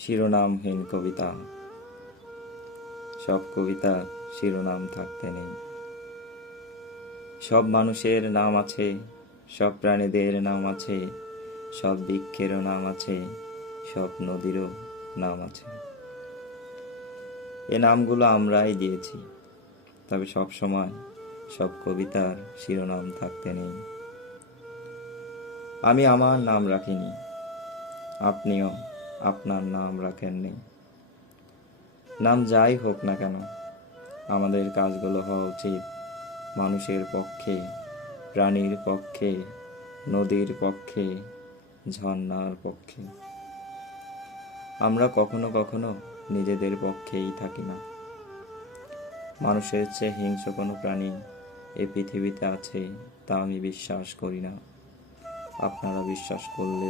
শিরোনামহীন কবিতা। সব কবিতার শিরোনাম থাকতে নেই। সব মানুষের নাম আছে, সব প্রাণীদের নাম আছে, সব বৃক্ষেরও নাম আছে, সব নদীরও নাম আছে। এ নামগুলো আমরাই দিয়েছি, তবে সব সময় সব কবিতার শিরোনাম থাকতে নেই। আমি আমার নাম রাখিনি, আপনিও আপনার নাম রাখেননি। নাম যাই হোক না কেন, আমাদের কাজগুলো হওয়া উচিত মানুষের পক্ষে, প্রাণীর পক্ষে, নদীর পক্ষে, ঝর্ণার পক্ষে। আমরা কখনো কখনো নিজেদের পক্ষেই থাকি না। মানুষের চেয়ে হিংস্র কোনো প্রাণী এই পৃথিবীতে আছে তা আমি বিশ্বাস করি না। আপনারা বিশ্বাস করলে